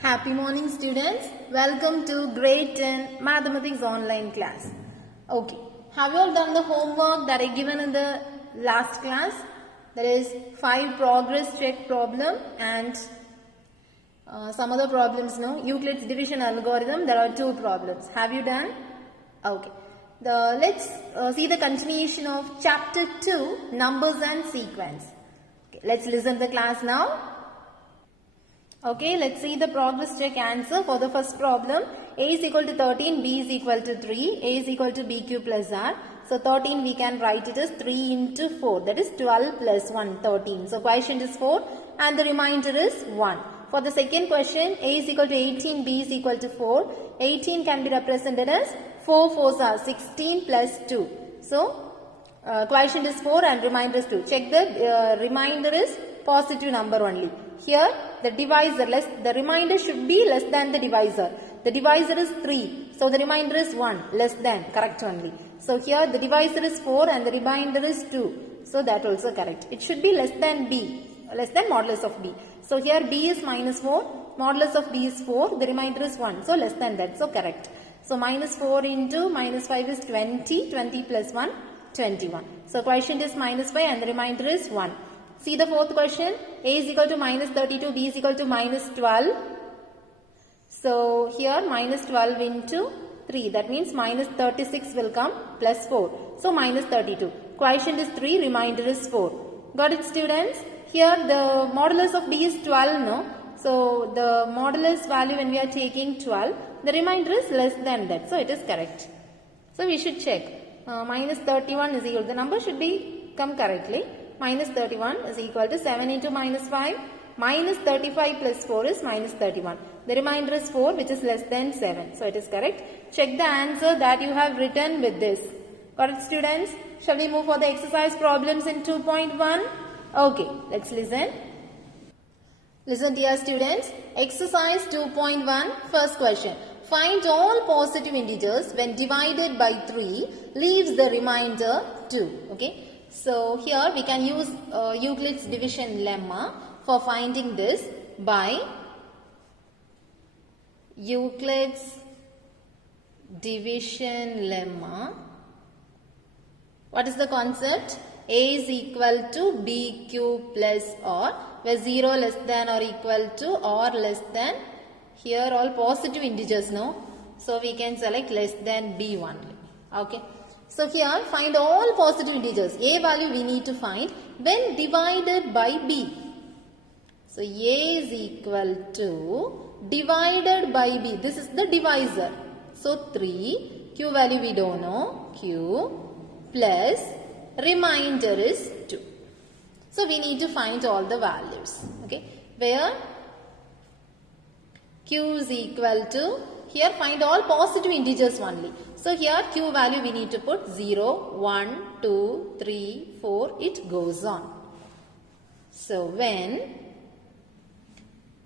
Happy morning students. Welcome to grade 10 mathematics online class. Okay. Have you all done the homework that I given in the last class? There is 5 progress check problem and some other problems, no? Euclid's division algorithm, there are 2 problems. Have you done? Okay. Let's see the continuation of chapter 2, numbers and sequence. Okay, let's listen to the class now. Okay, let's see the progress check answer for the first problem. A is equal to 13, B is equal to 3, A is equal to BQ plus R. So 13 we can write it as 3 into 4, that is 12 plus 1, 13. So quotient is 4 and the remainder is 1. For the second question, A is equal to 18, B is equal to 4. 18 can be represented as 4 4s are 16 plus 2. So quotient is 4 and remainder is 2. Check the remainder is positive number only. Here the divisor the remainder should be less than the divisor. The divisor is 3. So the remainder is 1 less than, correct only. So here the divisor is 4 and the remainder is 2. So that also correct. It should be less than B, less than modulus of B. So here B is minus 4, modulus of B is 4, the remainder is 1. So less than that, so correct. So minus 4 into minus 5 is 20, 20 plus 1, 21. So quotient is minus 5 and the remainder is 1. See the fourth question. A is equal to minus 32, B is equal to minus 12. So here minus 12 into 3. That means minus 36 will come plus 4. So minus 32. Quotient is 3, remainder is 4. Got it, students? Here the modulus of B is 12, no? So the modulus value when we are taking 12, the remainder is less than that. So it is correct. So we should check. Minus 31 is equal. The number should be come correctly. Minus 31 is equal to 7 into minus 5. Minus 35 plus 4 is minus 31. The remainder is 4 which is less than 7. So it is correct. Check the answer that you have written with this. Got it, students? Shall we move for the exercise problems in 2.1? Okay, let's listen. Listen dear students. Exercise 2.1, first question. Find all positive integers when divided by 3 leaves the remainder 2. Okay. So here we can use Euclid's division lemma for finding this by Euclid's division lemma. What is the concept? A is equal to BQ plus R, where 0 less than or equal to or less than. Here all positive integers, no? So we can select less than B only. Okay. So here find all positive integers. A value we need to find when divided by B. So A is equal to divided by B. This is the divisor. So 3. Q value we don't know. Q plus remainder is 2. So we need to find all the values. Okay. Where Q is equal to, here find all positive integers only. So here Q value we need to put 0, 1, 2, 3, 4, it goes on. So when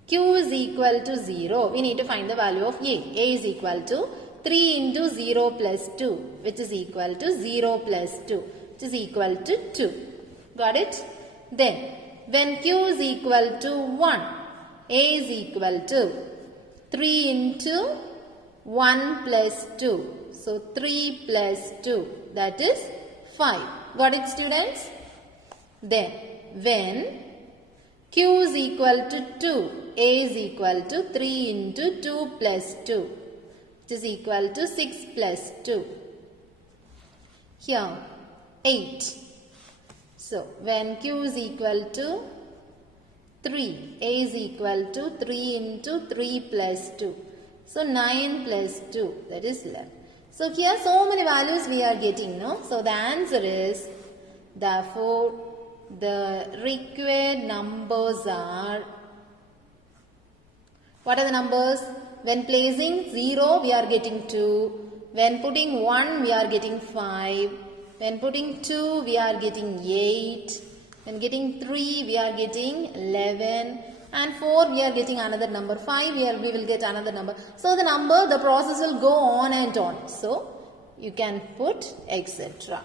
Q is equal to 0, we need to find the value of A. A is equal to 3 into 0 plus 2, which is equal to 0 plus 2, which is equal to 2. Got it? Then when Q is equal to 1, A is equal to 3 into 1 plus 2. So 3 plus 2, that is 5. Got it, students? Then when Q is equal to 2, A is equal to 3 into 2 plus 2, which is equal to 6 plus 2. Here 8. So when Q is equal to 3, A is equal to 3 into 3 plus 2. So 9 plus 2, that is 11. So here so many values we are getting, no? So the answer is, therefore the required numbers are, what are the numbers? When placing 0 we are getting 2. When putting 1 we are getting 5. When putting 2 we are getting 8. When getting 3 we are getting 11. And 4 we are getting another number. 5 here we will get another number. So the process will go on and on. So you can put etc.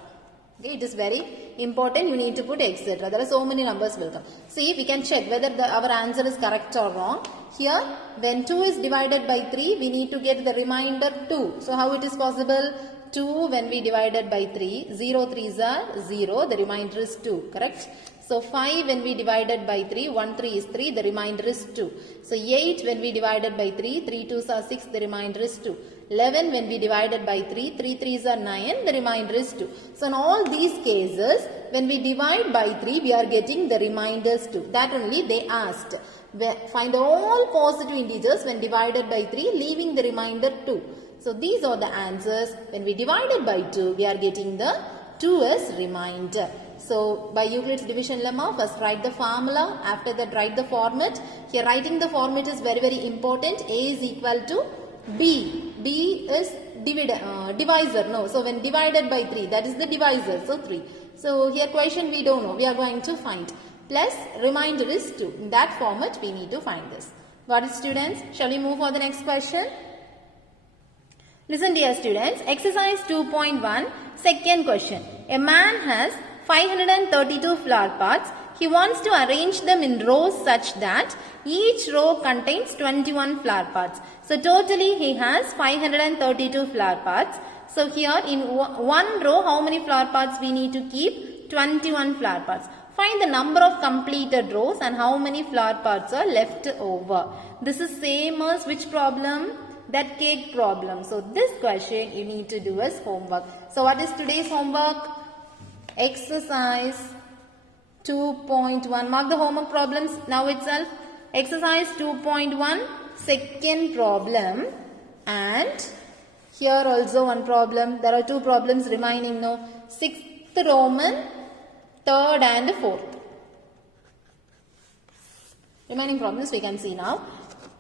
Okay, it is very important. You need to put etc. There are so many numbers will come. See, we can check whether our answer is correct or wrong. Here, when 2 is divided by 3, we need to get the remainder 2. So, how it is possible? 2 when we divided by 3, 0 3s are 0, the remainder is 2, correct? So, 5 when we divided by 3, 1 3 is 3, the remainder is 2. So, 8 when we divided by 3, 3 2s are 6, the remainder is 2. 11 when we divided by 3, 3 3s are 9, the remainder is 2. So, in all these cases, when we divide by 3, we are getting the remainders 2. That only they asked. Find all positive integers when divided by 3, leaving the remainder 2. So, these are the answers. When we divided by 2, we are getting the 2 as remainder. So, by Euclid's division lemma, first write the formula, after that write the format. Here writing the format is very, very important. A is equal to B. B is divisor. No. So, when divided by 3, that is the divisor. So, 3. So, here question we don't know. We are going to find. Plus, remainder is 2. In that format, we need to find this. Got it, students? Shall we move for the next question? Listen, dear students. Exercise 2.1, second question. A man has 532 flower pots. He wants to arrange them in rows such that each row contains 21 flower pots. So, totally he has 532 flower pots. So, here in one row, how many flower pots we need to keep? 21 flower pots. Find the number of completed rows and how many flower pots are left over. This is same as which problem? That cake problem. So, this question you need to do as homework. So, what is today's homework? Exercise 2.1. Mark the homework problems now itself. Exercise 2.1, second problem. And here also one problem. There are two problems remaining now. 6th Roman, 3rd and 4th. Remaining problems we can see now.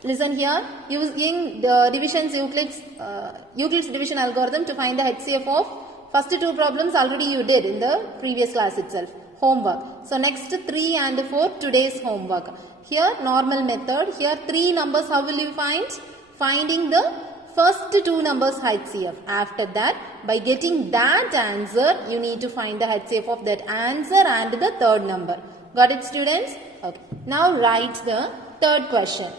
Listen here, using the division's Euclid's division algorithm to find the HCF of first two problems already you did in the previous class itself. Homework. So, next 3 and 4 today's homework. Here normal method. Here 3 numbers how will you find? Finding the first two numbers HCF. After that, by getting that answer, you need to find the HCF of that answer and the third number. Got it, students? Okay. Now write the third question.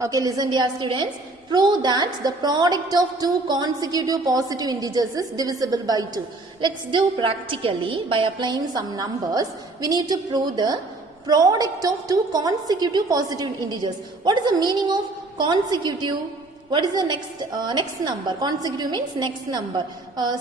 Okay, listen, dear students. Prove that the product of two consecutive positive integers is divisible by 2. Let's do practically by applying some numbers. We need to prove the product of two consecutive positive integers. What is the meaning of consecutive? What is the next number? Consecutive means next number.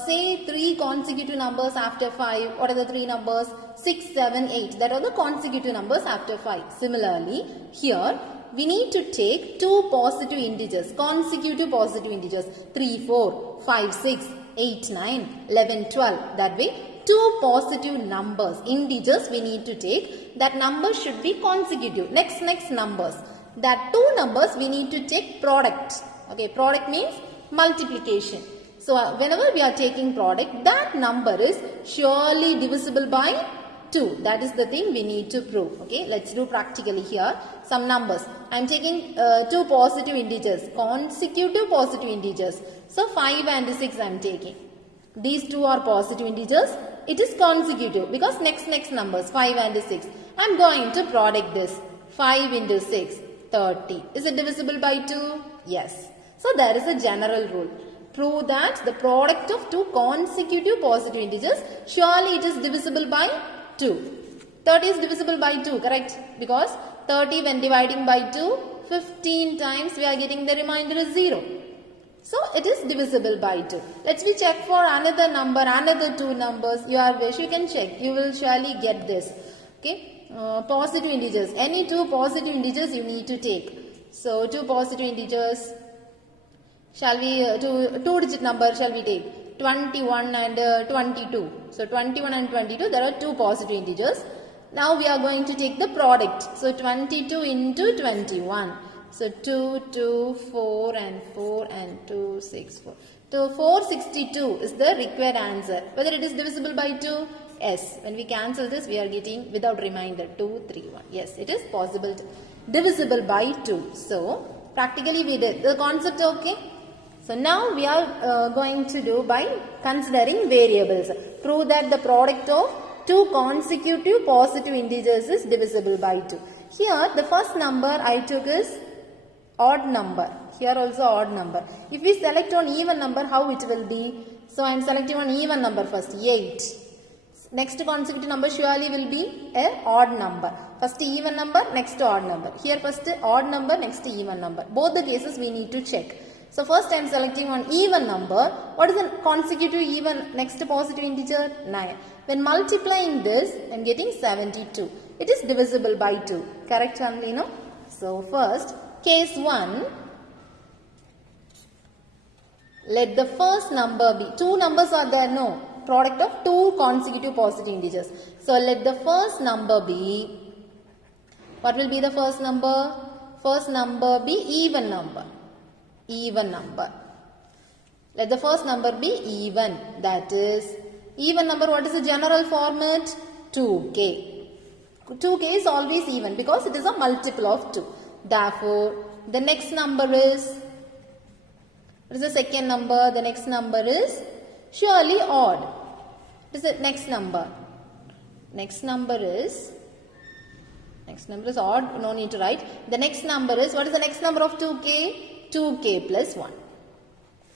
Say 3 consecutive numbers after 5. What are the 3 numbers? 6, 7, 8. That are the consecutive numbers after 5. Similarly, here we need to take two positive integers, consecutive positive integers, 3, 4, 5, 6, 8, 9, 11, 12. That way, two positive numbers, integers we need to take. That number should be consecutive. Next numbers. That two numbers we need to take product. Okay, product means multiplication. So, whenever we are taking product, that number is surely divisible by 2. That is the thing we need to prove. Okay, let's do practically here. Some numbers. I am taking two positive integers, consecutive positive integers. So, 5 and 6 I am taking. These two are positive integers. It is consecutive because next numbers, 5 and 6. I am going to product this. 5 into 6, 30. Is it divisible by 2? Yes. So, there is a general rule. Prove that the product of two consecutive positive integers, surely it is divisible by 2. 30 is divisible by 2, correct? Because 30 when dividing by 2, 15 times we are getting the remainder is 0. So, it is divisible by 2. Let's we check for another number, another two numbers. Your wish, you can check. You will surely get this. Okay. Positive integers. Any two positive integers you need to take. So, two positive integers. Shall we, two-digit number shall we take? 21 and 22. So, 21 and 22, there are two positive integers. Now, we are going to take the product. So, 22 into 21. So, 2, 2, 4 and 4 and 2, 6, 4. So, 462 is the required answer. Whether it is divisible by 2? Yes. When we cancel this, we are getting without remainder 2, 3, 1. Yes, it is possible to divisible by 2. So, practically we did. The concept okay? So, now we are going to do by considering variables. Prove that the product of two consecutive positive integers is divisible by 2. Here the first number I took is odd number. Here also odd number. If we select on even number, how it will be? So I am selecting on even number first, 8. Next consecutive number surely will be a odd number. First even number, next odd number. Here first odd number, next even number. Both the cases we need to check. So first I am selecting on even number. What is the consecutive even next positive integer? 9. When multiplying this, I am getting 72. It is divisible by 2. Correct family, no? So first, case 1. Let the first number be. Two numbers are there, no? Product of two consecutive positive integers. So let the first number be. What will be the first number? First number be even number. Even number. Let the first number be even. That is, even number, what is the general format? 2k. 2k is always even because it is a multiple of 2. Therefore, the next number is, what is the second number? The next number is surely odd. What is the next number? Next number is odd. No need to write. The next number is, what is the next number of 2k? 2k plus 1.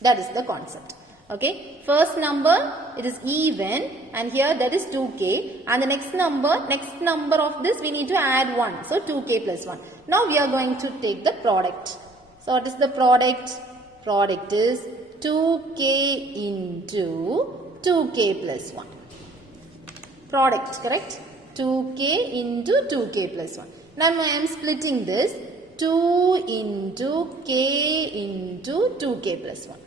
That is the concept. Okay. First number, it is even, and here that is 2k, and the next number of this we need to add 1. So 2k plus 1. Now we are going to take the product. So what is the product? Product is 2k into 2k plus 1. Product, correct? 2k into 2k plus 1. Now I am splitting this. 2 into k into 2k plus 1.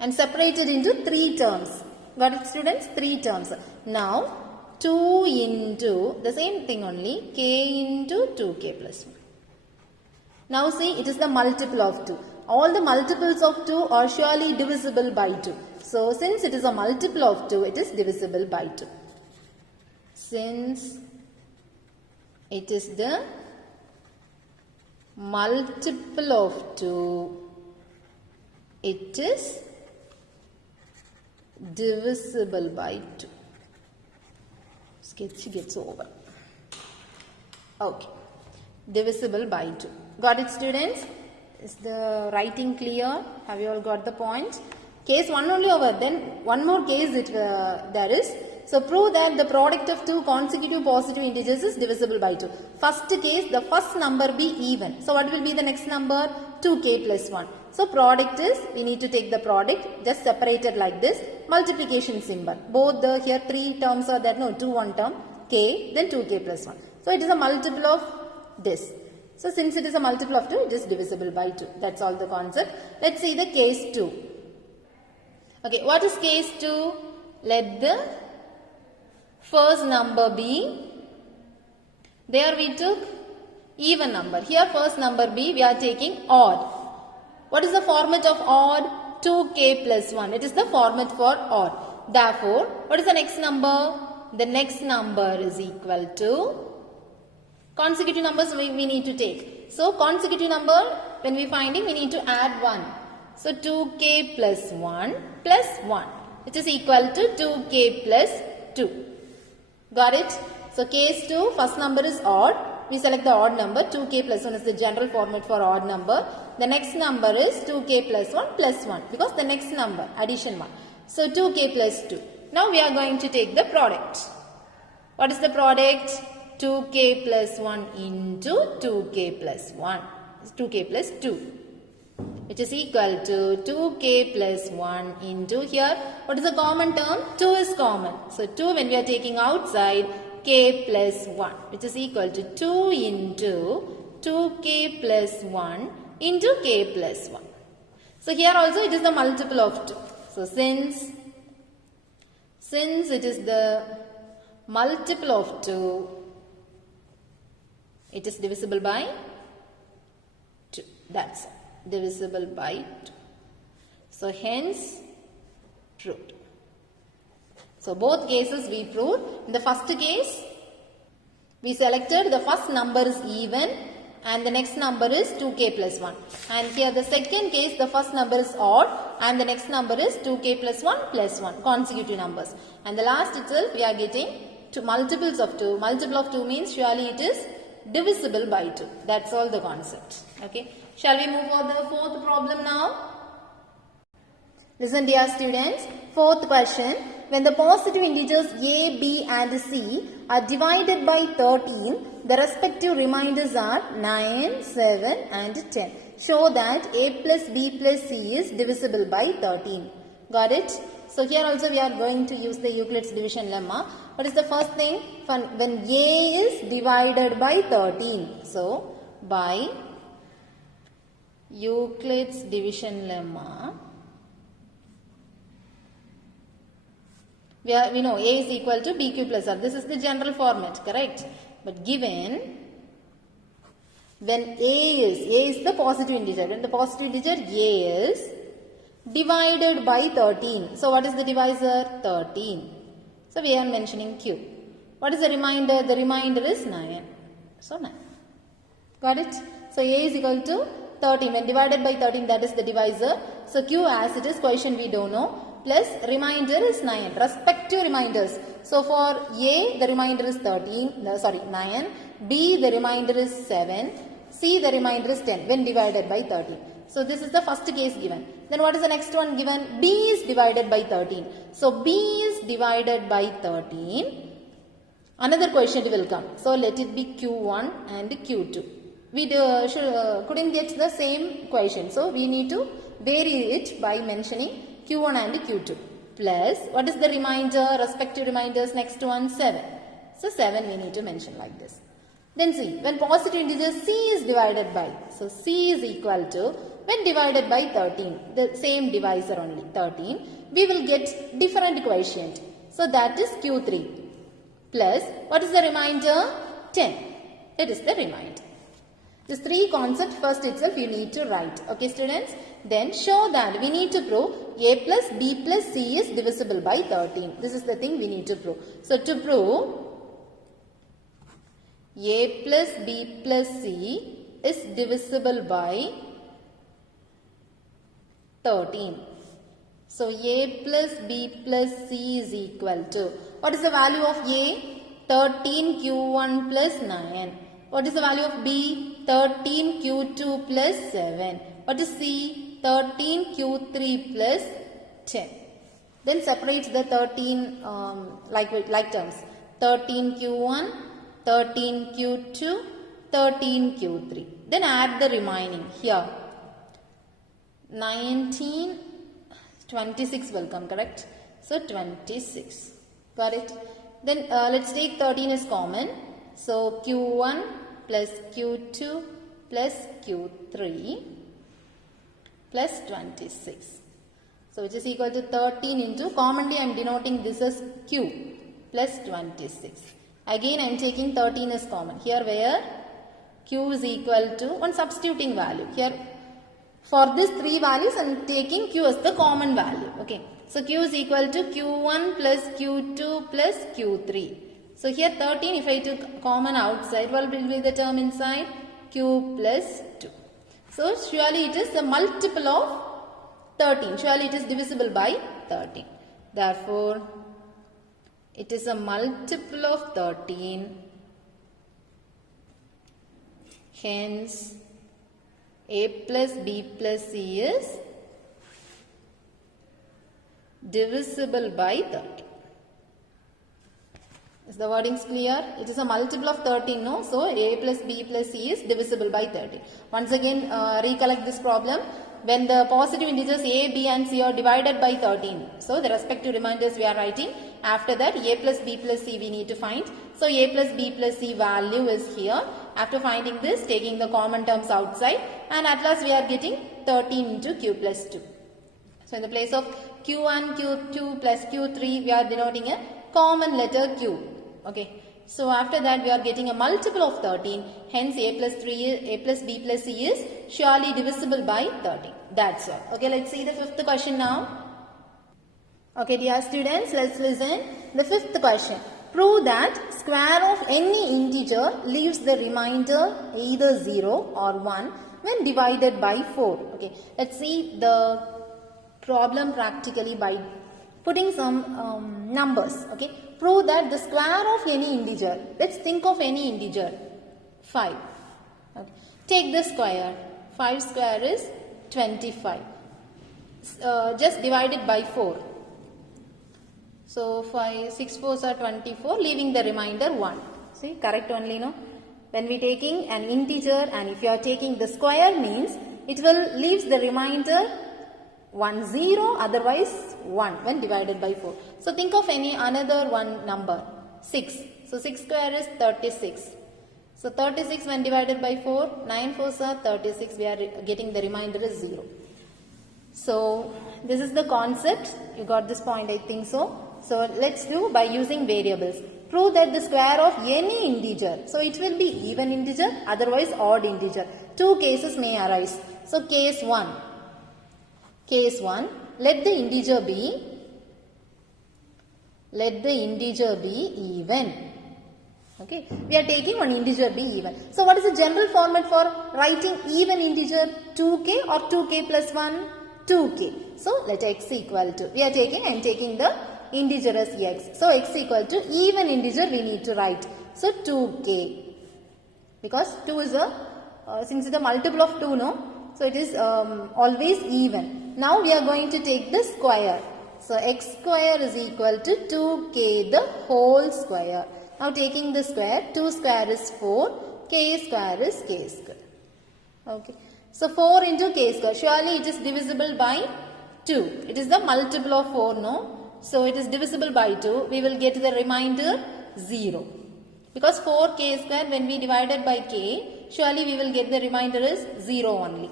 And separated into 3 terms. Got it, students? 3 terms. Now 2 into the same thing only, k into 2k plus 1. Now see, it is the multiple of 2. All the multiples of 2 are surely divisible by 2. So since it is a multiple of 2, it is divisible by 2. Since it is the multiple of 2, it is divisible by 2. Sketch gets over. Okay. Divisible by 2. Got it, students? Is the writing clear? Have you all got the point? Case 1 only over. Then one more case there is. So prove that the product of two consecutive positive integers is divisible by 2. First case, the first number be even. So what will be the next number? 2k plus 1. So product is, we need to take the product, just separated like this, multiplication symbol. Both the, here 3 terms are there, no, 2 one term, k, then 2k plus 1. So it is a multiple of this. So since it is a multiple of 2, it is divisible by 2. That's all the concept. Let's see the case 2. Okay, what is case 2? Let the first number be, there we took even number. Here first number be, we are taking odd. What is the format of odd? 2k plus 1. It is the format for odd. Therefore, what is the next number? The next number is equal to consecutive numbers we need to take. So consecutive number, when we finding, we need to add 1. So 2k plus 1 plus 1, which is equal to 2k plus 2. Got it? So case 2, first number is odd. We select the odd number. 2k plus 1 is the general format for odd number. The next number is 2k plus 1 because the next number, addition 1. So 2k plus 2. Now we are going to take the product. What is the product? 2k plus 1 into 2k plus 1. 2k plus 2. Which is equal to 2k plus 1 into here. What is the common term? 2 is common. So 2 when we are taking outside, k plus 1. Which is equal to 2 into 2k plus 1 into k plus 1. So here also it is the multiple of 2. So since it is the multiple of 2, it is divisible by 2. That's it. Divisible by 2. So hence proved. So both cases we proved. In the first case, we selected the first number is even and the next number is 2k plus 1. And here the second case, the first number is odd and the next number is 2k plus 1 consecutive numbers. And the last itself we are getting two multiples of 2. Multiple of 2 means surely it is divisible by 2. That's all the concept. Okay. Shall we move on to the fourth problem now? Listen dear students. Fourth question. When the positive integers a, b and c are divided by 13, the respective remainders are 9, 7 and 10. Show that a plus b plus c is divisible by 13. Got it? So here also we are going to use the Euclid's division lemma. What is the first thing? When a is divided by 13. So by Euclid's division lemma, we know a is equal to b cube plus r. This is the general format, correct? But given when a is the positive integer, when the positive integer a is divided by 13. So what is the divisor? 13. So we are mentioning q. What is the remainder? The remainder is 9. So 9. Got it? So a is equal to 13. When divided by 13, that is the divisor. So q as it is, quotient we don't know. Plus remainder is 9. Respective reminders. So for a, the remainder is 9. B, the remainder is 7. C, the remainder is 10 when divided by 13. So this is the first case given. Then what is the next one given? B is divided by 13. So B is divided by 13. Another quotient will come. So let it be Q1 and Q2. We couldn't get the same quotient. So we need to vary it by mentioning Q1 and Q2. Plus, what is the remainder? Respective reminders, next one 7. So 7 we need to mention like this. Then see, when positive integer c is divided by, so c is equal to, when divided by 13, the same divisor only, 13, we will get different quotient. So that is Q3. Plus, what is the remainder? 10. It is the remainder. These three concepts first itself you need to write. Okay students? Then show that we need to prove a plus b plus c is divisible by 13. This is the thing we need to prove. So to prove a plus b plus c is divisible by 13. So a plus b plus c is equal to, what is the value of a? 13 q1 plus 9. What is the value of b? 13 q2 plus 7. What is c? 13 q3 plus 10. Then separate the 13 like terms. 13 q1, 13 q2, 13 q3. Then add the remaining here. 19, 26 will come, correct? So 26. Got it? Then let's take 13 is common. So q1 plus q2 plus q3 plus 26. So which is equal to 13 into, commonly I am denoting this as q plus 26. Again I am taking 13 as common. Here where q is equal to, one substituting value. Here for these three values I am taking q as the common value. Okay. So q is equal to q1 plus q2 plus q3. So here 13, if I took common outside, what will be the term inside? Q plus 2. So surely it is a multiple of 13. Surely it is divisible by 13. Therefore, it is a multiple of 13. Hence, a plus b plus c is divisible by 13. Is the wordings clear? It is a multiple of 13, no? So, a plus b plus c is divisible by 13. Once again, recollect this problem. When the positive integers a, b and c are divided by 13. So, the respective remainders we are writing. After that, a plus b plus c we need to find. So, a plus b plus c value is here. After finding this, taking the common terms outside. And at last, we are getting 13 into q plus 2. So, in the place of q1, q2 plus q3, we are denoting a common letter q. Okay. So, after that we are getting a multiple of 13. Hence, a plus b plus c is surely divisible by 13. That's all. Okay, let's see the fifth question now. Okay, dear students, let's listen. The fifth question. Prove that square of any integer leaves the remainder either 0 or 1 when divided by 4. Okay, let's see the problem practically by putting some numbers. Okay, prove that the square of any integer. Let's think of any integer. 5. Okay. Take the square. 5 square is 25. Just divide it by 4. So 6 4s are 24, leaving the remainder 1. See, correct only, no? When we taking an integer and if you are taking the square means it will leaves the remainder 1 0, otherwise 1 when divided by 4. So think of any another one number. 6. So 6 square is 36. So 36 when divided by 4, 9 4s are 36. We are getting the remainder is 0. So this is the concept. You got this point, I think so. So let's do by using variables. Prove that the square of any integer. So it will be even integer, otherwise odd integer. Two cases may arise. So case 1. Case 1. Let the integer be even. Okay. We are taking one integer be even. So what is the general format for writing even integer? 2k or 2k plus 1? 2k. So let x equal to. I am taking the integer as x. So x equal to even integer we need to write. So 2k. Because 2 is since it is a multiple of 2, no? So it is always even. Now we are going to take the square. So x square is equal to 2k the whole square. Now taking the square, 2 square is 4, k square is k square. Okay. So 4 into k square. Surely it is divisible by 2. It is the multiple of 4, no? So it is divisible by 2. We will get the remainder 0. Because 4k square when we divided by k, surely we will get the remainder is 0 only.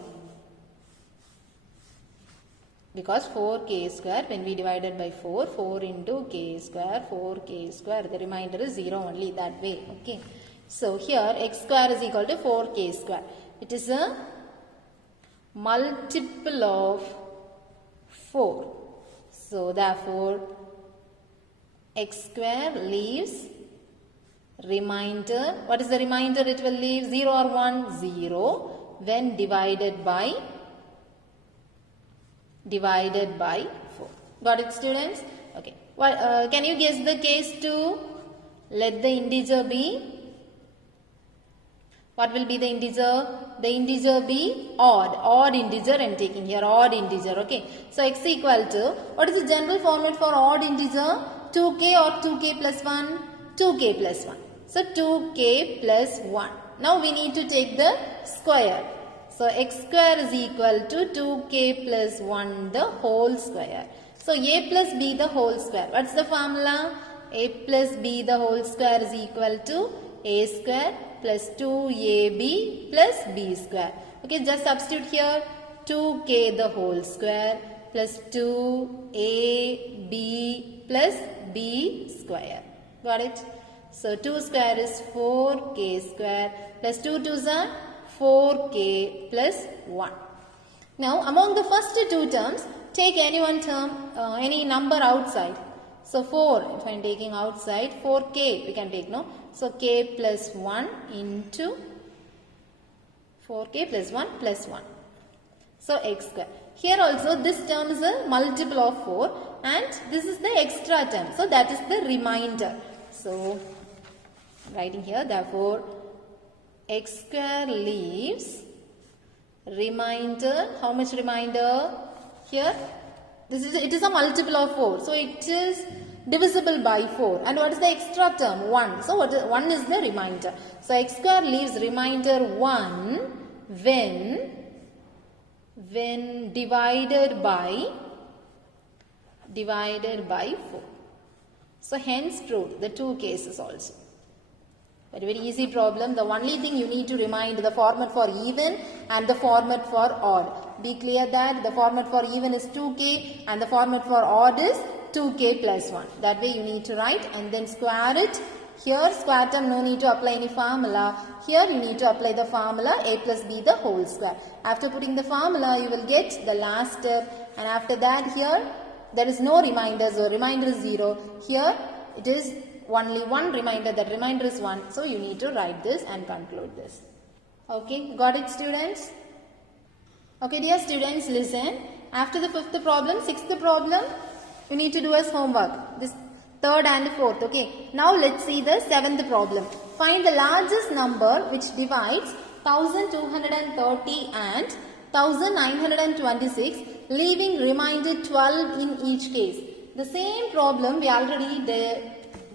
Because 4k square when we divided by 4, 4 into k square, 4k square, the remainder is 0 only, that way. Okay. So here x square is equal to 4k square. It is a multiple of 4. So therefore x square leaves remainder. What is the remainder it will leave? 0 or 1? 0 when divided by 4. Got it, students? Okay. Well, can you guess the case 2? Let the integer be. What will be the integer? The integer be odd. Odd integer I am taking here. Odd integer. Okay. So x equal to. What is the general format for odd integer? 2k or 2k plus 1? 2k plus 1. So 2k plus 1. Now we need to take the square. So x square is equal to 2k plus 1 the whole square. So a plus b the whole square. What's the formula? A plus b the whole square is equal to a square plus 2ab plus b square. Okay, just substitute here 2k the whole square plus 2ab plus b square. Got it? So 2 square is 4k square plus 2 2s are 4k plus 1. Now among the first two terms, take any one term, any number outside. So 4, if I am taking outside, 4k we can take, no? So k plus 1 into 4k plus 1 plus 1. So x square. Here also this term is a multiple of 4 and this is the extra term. So that is the remainder. So writing here, therefore x square leaves remainder. How much remainder? Here it is a multiple of 4. So it is divisible by 4. And what is the extra term? 1. So 1 is the remainder. So x square leaves remainder 1 when divided by 4. So hence proved the two cases also. Very easy problem. The only thing you need to remind the format for even and the format for odd. Be clear that the format for even is 2k and the format for odd is 2k plus 1. That way you need to write and then square it. Here square term no need to apply any formula. Here you need to apply the formula a plus b the whole square. After putting the formula you will get the last step and after that here there is no remainder. So remainder is 0. Here it is only one remainder, that remainder is 1. So you need to write this and conclude this. Okay, got it, students? Okay, dear students, listen. After the fifth problem, sixth problem, you need to do as homework. This third and fourth. Okay. Now let's see the seventh problem. Find the largest number which divides 1230 and 1926, leaving remainder 12 in each case. The same problem we already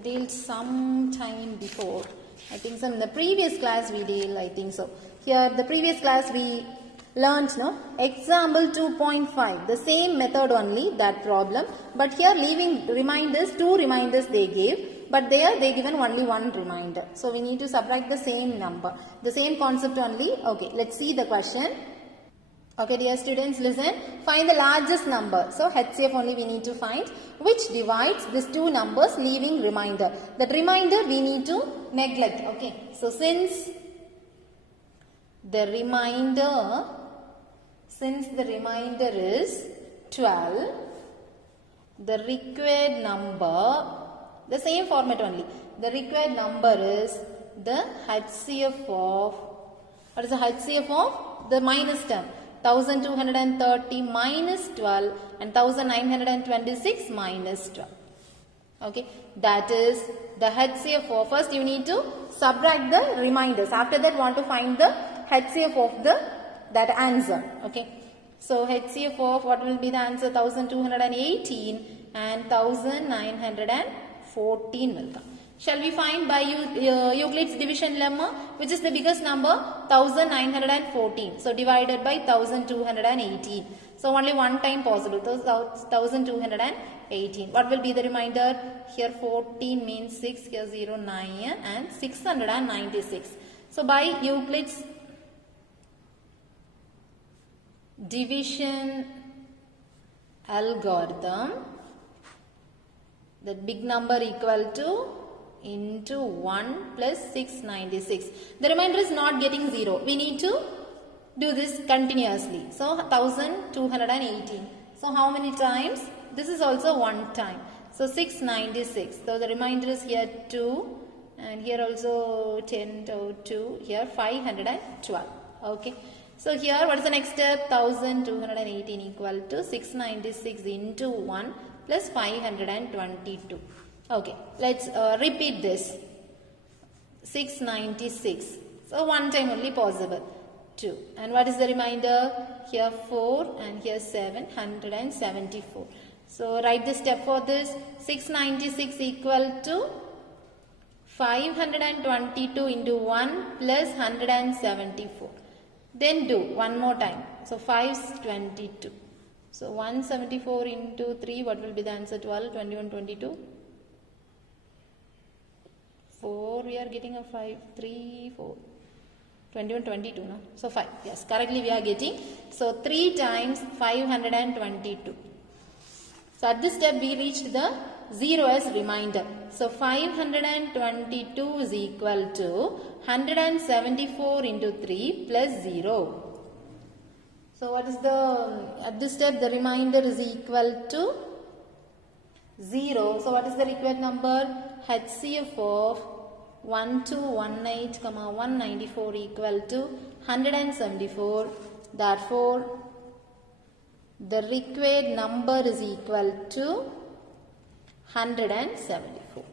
dealt some time before. I think so in the previous class we deal, I think so. Here the previous class we learnt, no? Example 2.5, the same method only, that problem. But here leaving reminders, 2 reminders they gave. But there they given only 1 reminder. So we need to subtract the same number. The same concept only. Okay, let's see the question. Okay, dear students, listen. Find the largest number. So HCF only we need to find, which divides these 2 numbers leaving remainder. That remainder we need to neglect. Okay, so since the remainder is 12, the required number, the same format only. The required number is the HCF of, what is the HCF of? The minus term. 1230 minus 12 and 1926 minus 12. Okay, that is the HCF of. First you need to subtract the reminders. After that want to find the HCF of that answer. Okay, so HCF of what will be the answer? 1218 and 1914 will come. Shall we find by Euclid's division lemma, which is the biggest number? 1914. So divided by 1218. So only one time possible. 1218. What will be the remainder? Here 14 means 6, here 0, 9 and 696. So by Euclid's division algorithm, the big number equal to into 1 plus 696. The remainder is not getting 0. We need to do this continuously. So 1218. So how many times? This is also 1 time. So 696. So the remainder is here 2 and here also 10 to 2. Here 512. Okay. So here what is the next step? 1218 equal to 696 into 1 plus 522. Okay, let's repeat this. 696. So one time only possible. 2. And what is the remainder? Here 4 and here 7. 174. So write the step for this. 696 equal to 522 into 1 plus 174. Then do one more time. So 5 is 22. So 174 into 3. What will be the answer? 12, 21, 22. 4, we are getting a 5, 3, 4, 21, 22, no? So 5, yes, correctly we are getting. So 3 times 522. So at this step we reached the 0 as remainder. So 522 is equal to 174 into 3 plus 0. So what is the, at this step the remainder is equal to 0. So what is the required number? HCF of 1218, 194 equal to 174. Therefore, the required number is equal to 174.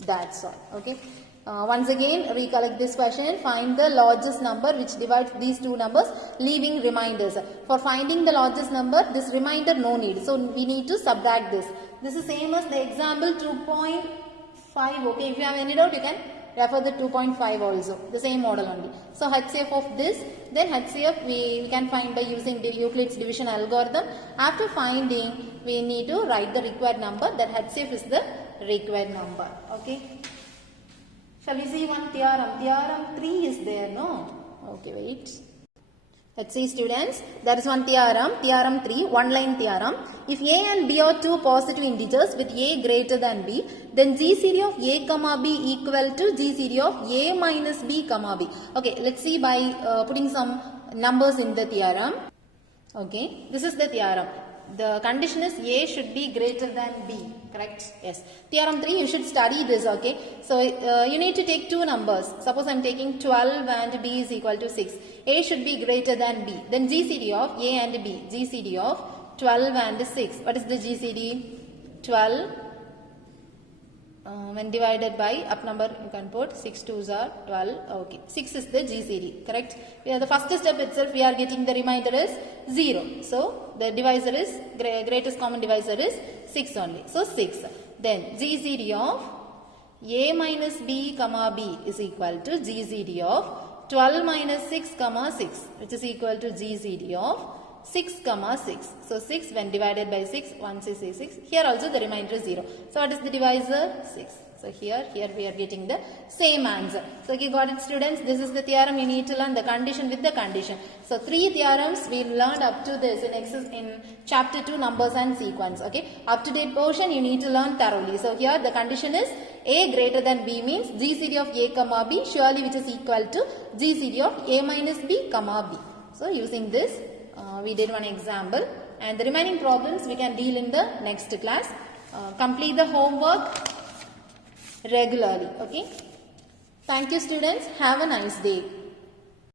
That's all. Okay. Once again, recollect this question. Find the largest number which divides these 2 numbers, leaving reminders. For finding the largest number, this remainder no need. So we need to subtract this. This is same as the example 2.5. Okay. If you have any doubt, you can refer the 2.5 also. The same model only. So HCF of this, then HCF we can find by using Euclid's division algorithm. After finding, we need to write the required number. That HCF is the required number. Okay. Shall we see one theorem? Theorem 3 is there, no? Okay, wait. Let's see, students. There is one theorem. Theorem 3, one-line theorem. If A and B are 2 positive integers with A greater than B, then GCD of A comma B equal to GCD of A minus B comma B. Okay, let's see by putting some numbers in the theorem. Okay, this is the theorem. The condition is A should be greater than B. Correct? Yes. Theorem 3, you should study this. Okay. So, you need to take 2 numbers. Suppose I am taking 12 and B is equal to 6. A should be greater than B. Then GCD of A and B. GCD of 12 and 6. What is the GCD? 12 when divided by up number you can put 6 2s are 12. Okay, 6 is the GCD, correct? The first step itself we are getting the remainder is 0. So the divisor is greatest common divisor is 6 only. So 6. Then GCD of A minus B comma B is equal to GCD of 12 minus 6 comma 6, which is equal to GCD of 6 comma 6. So 6 when divided by 6, 1 6 is 6. Here also the remainder is 0. So what is the divisor? 6. So here we are getting the same answer. So you got it, students. This is the theorem. You need to learn the condition with the condition. So 3 theorems we learned up to this in chapter 2 numbers and sequence. Okay. Up to date portion you need to learn thoroughly. So here the condition is A greater than B means GCD of A comma B surely which is equal to GCD of A minus B comma B. So using this we did one example and the remaining problems we can deal in the next class. Complete the homework regularly. Okay. Thank you, students. Have a nice day.